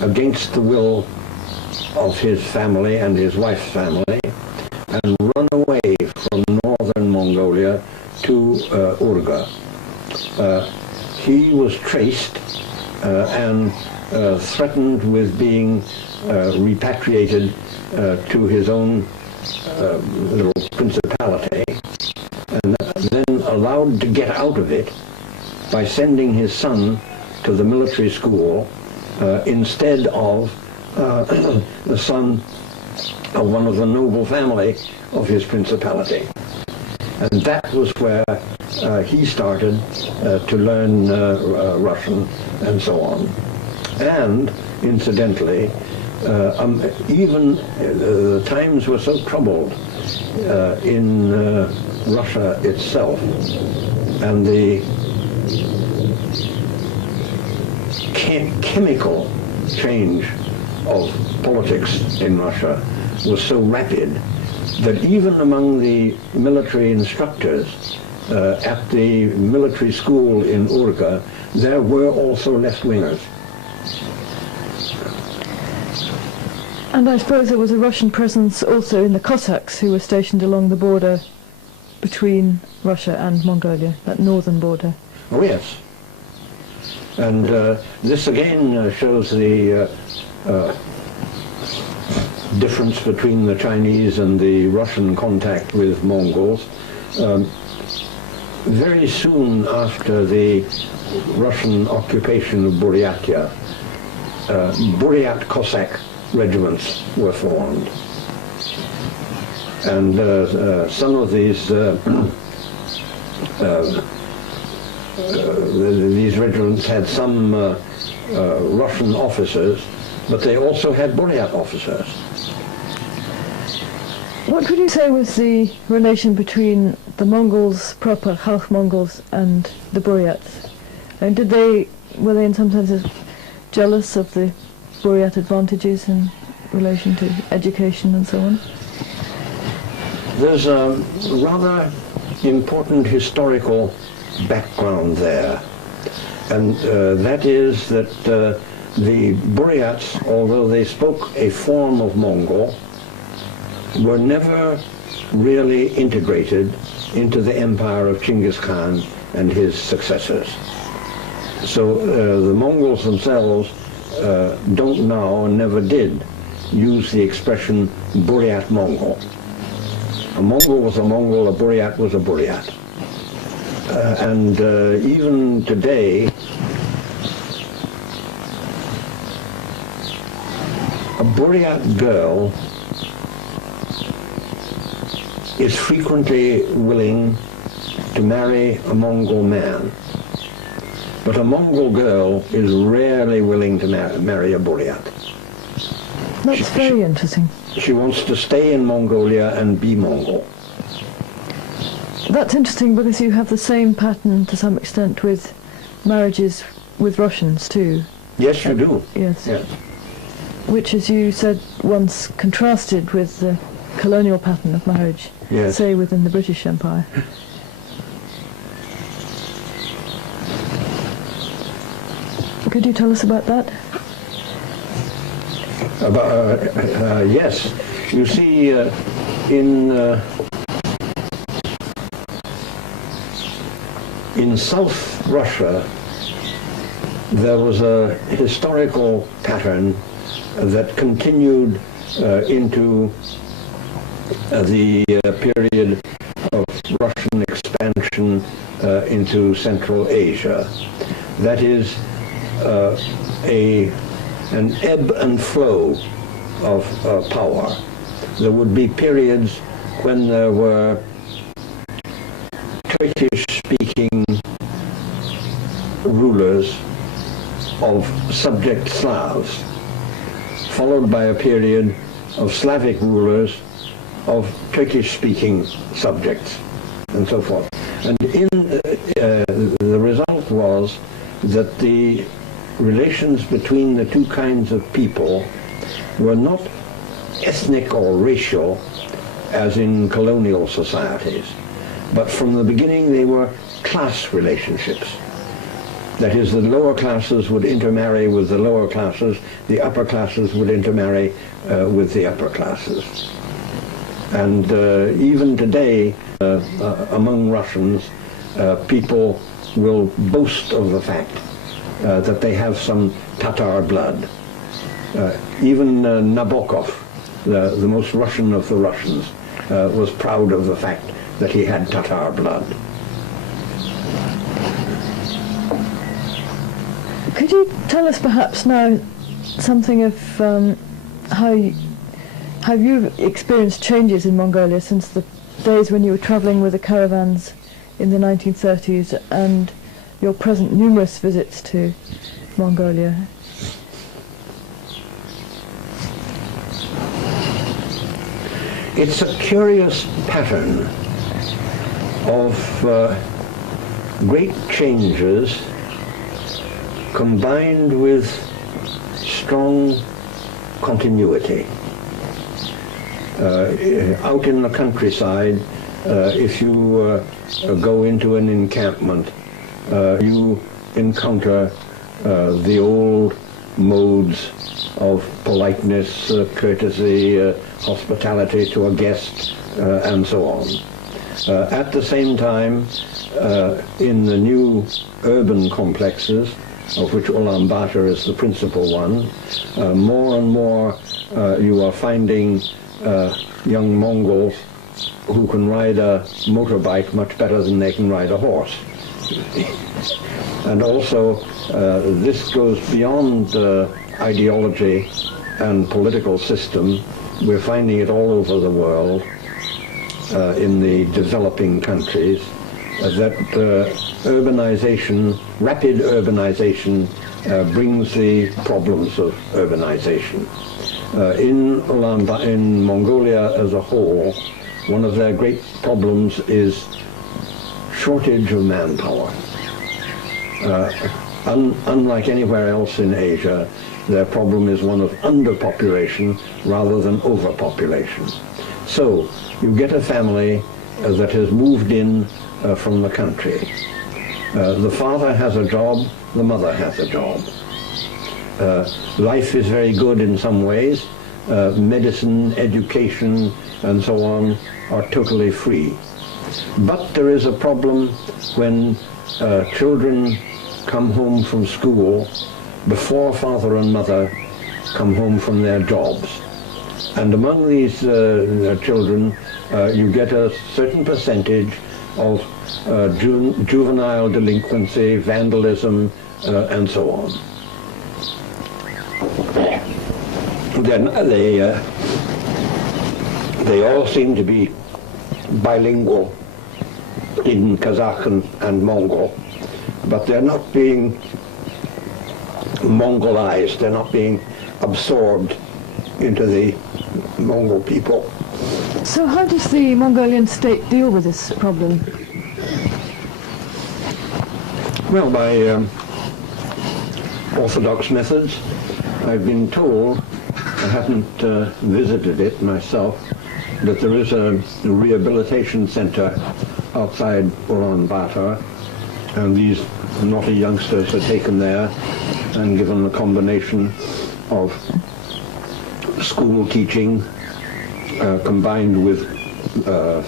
against the will of his family and his wife's family, and run away from northern Mongolia to Urga. He was traced and threatened with being repatriated to his own little principality, and then allowed to get out of it by sending his son to the military school instead of the son of one of the noble family of his principality. And that was where he started to learn Russian and so on. And incidentally, even the times were so troubled in Russia itself, and the chemical change of politics in Russia was so rapid that even among the military instructors at the military school in Urga, there were also left-wingers. And I suppose there was a Russian presence also in the Cossacks who were stationed along the border between Russia and Mongolia, that northern border. Oh yes. And this again shows the difference between the Chinese and the Russian contact with Mongols. Very soon after the Russian occupation of Buryatia, Buryat Cossack regiments were formed. And some of these regiments had some Russian officers, but they also had Buryat officers. What would you say was the relation between the Mongols proper, Half Mongols, and the Buryats? And were they in some sense jealous of the Buryat advantages in relation to education and so on? There's a rather important historical background there, and that is that the Buryats, although they spoke a form of Mongol, were never really integrated into the empire of Chinggis Khan and his successors. So the Mongols themselves don't now, and never did, use the expression Buryat Mongol. A Mongol was a Mongol, a Buryat was a Buryat. And even today, a Buryat girl is frequently willing to marry a Mongol man, but a Mongol girl is rarely willing to marry a Buryat. That's very interesting. She wants to stay in Mongolia and be Mongol. That's interesting because you have the same pattern to some extent with marriages with Russians too. Yes, you do. Yes. Yes. Which, as you said once, contrasted with the colonial pattern of marriage, yes, say within the British Empire. Could you tell us about that? Yes. You see, in South Russia, there was a historical pattern that continued into the period of Russian expansion into Central Asia. That is an ebb and flow of power. There would be periods when there were Turkish-speaking rulers of subject Slavs, followed by a period of Slavic rulers of Turkish-speaking subjects, and so forth. And the result was that the relations between the two kinds of people were not ethnic or racial, as in colonial societies, but from the beginning they were class relationships. That is, the lower classes would intermarry with the lower classes, the upper classes would intermarry with the upper classes. And even today, among Russians, people will boast of the fact that they have some Tatar blood. Even Nabokov, the most Russian of the Russians, was proud of the fact that he had Tatar blood. Could you tell us perhaps now something of how you've experienced changes in Mongolia since the days when you were travelling with the caravans in the 1930s and your present numerous visits to Mongolia? It's a curious pattern of great changes combined with strong continuity. Out in the countryside, if you go into an encampment, you encounter the old modes of politeness, courtesy, hospitality to a guest, and so on. At the same time, in the new urban complexes, of which Ulaanbaatar is the principal one, more and more you are finding young Mongols who can ride a motorbike much better than they can ride a horse. And also, this goes beyond ideology and political system. We're finding it all over the world, in the developing countries, that urbanization, rapid urbanization, brings the problems of urbanization. In Mongolia as a whole, one of their great problems is shortage of manpower. Unlike anywhere else in Asia, their problem is one of underpopulation rather than overpopulation. So you get a family that has moved in from the country. The father has a job, the mother has a job. Life is very good in some ways. Medicine, education, and so on are totally free. But there is a problem when children come home from school before father and mother come home from their jobs. And among these children, you get a certain percentage of juvenile delinquency, vandalism, and so on. Then they all seem to be bilingual in Kazakh and Mongol, but they're not being Mongolized, they're not being absorbed into the Mongol people. So how does the Mongolian state deal with this problem? Well, by orthodox methods. I've been told, I haven't visited it myself, that there is a rehabilitation center outside Ulaanbaatar, and these naughty youngsters are taken there and given a combination of school teaching combined with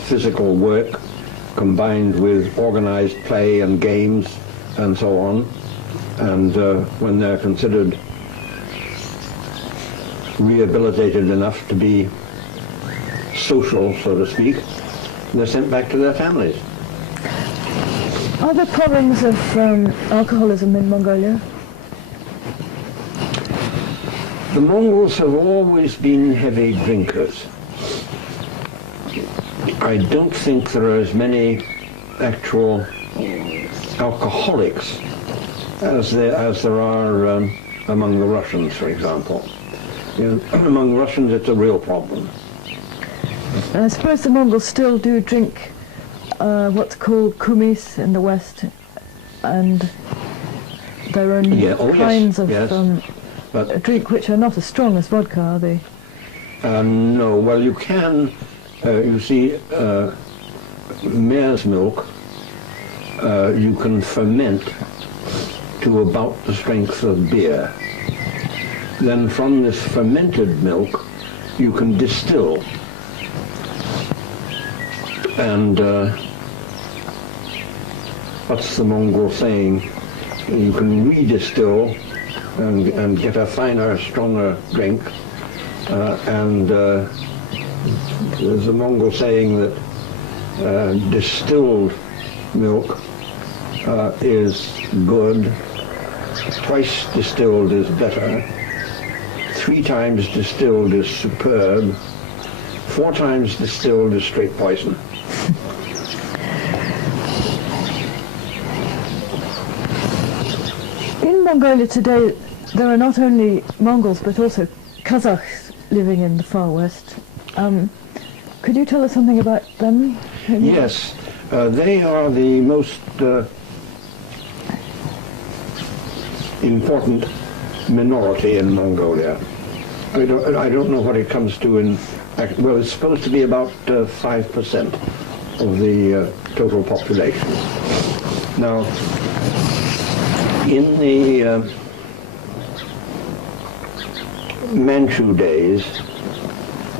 physical work, combined with organized play and games and so on. And when they're considered rehabilitated enough to be social, so to speak, they're sent back to their families. Are there problems of alcoholism in Mongolia? The Mongols have always been heavy drinkers. I don't think there are as many actual alcoholics as there are among the Russians, for example. Among Russians, it's a real problem. And I suppose the Mongols still do drink what's called kumis in the West, and their own kinds of but drink which are not as strong as vodka, are they? No, well, you can, you see, mare's milk, you can ferment to about the strength of beer. Then from this fermented milk, you can distill. And what's the Mongol saying? You can redistill and get a finer, stronger drink. There's a Mongol saying that distilled milk is good, twice distilled is better, 3 times distilled is superb, 4 times distilled is straight poison. In Mongolia today, there are not only Mongols but also Kazakhs living in the far west. Could you tell us something about them? Yes, they are the most important minority in Mongolia. I don't know what it comes to in, well, it's supposed to be about 5% of the total population. Now, in the Manchu days,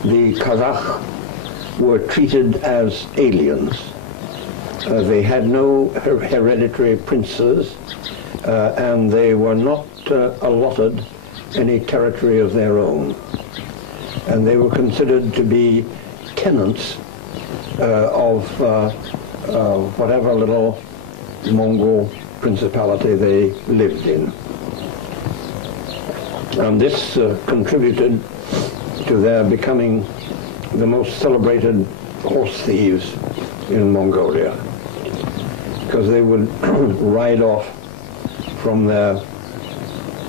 the Kazakh were treated as aliens. They had no hereditary princes, and they were not allotted any territory of their own. And they were considered to be tenants of whatever little Mongol principality they lived in. And this contributed to their becoming the most celebrated horse thieves in Mongolia, because they would ride off from their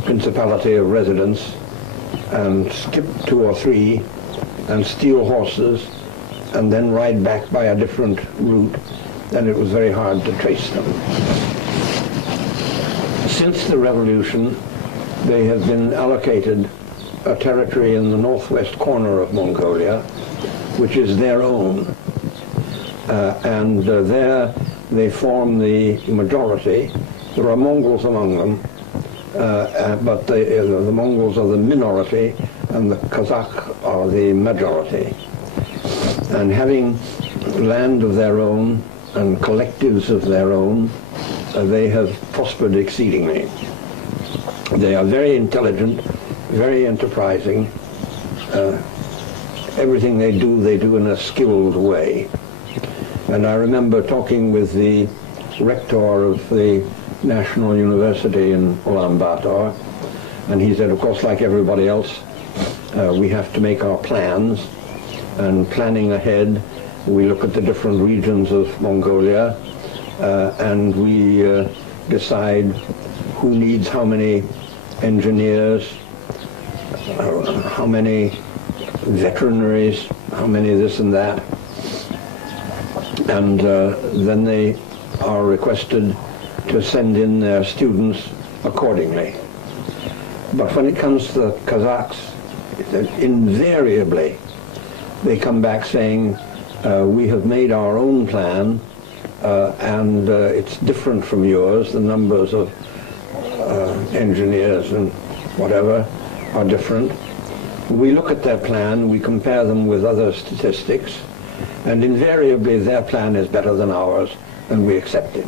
principality of residence and skip 2 or 3 and steal horses and then ride back by a different route, and it was very hard to trace them. Since the revolution, they have been allocated a territory in the northwest corner of Mongolia, which is their own. And there they form the majority. There are Mongols among them, but the Mongols are the minority and the Kazakh are the majority. And having land of their own and collectives of their own, they have prospered exceedingly. They are very intelligent, very enterprising. Everything they do in a skilled way. And I remember talking with the rector of the National University in Ulaanbaatar, and he said, of course, like everybody else, we have to make our plans, and planning ahead, we look at the different regions of Mongolia, and we decide who needs how many engineers, how many veterinaries, how many this and that, and then they are requested to send in their students accordingly. But when it comes to the Kazakhs, invariably they come back saying, we have made our own plan, and it's different from yours. The numbers of engineers and whatever are different. We look at their plan, we compare them with other statistics, and invariably their plan is better than ours, and we accept it.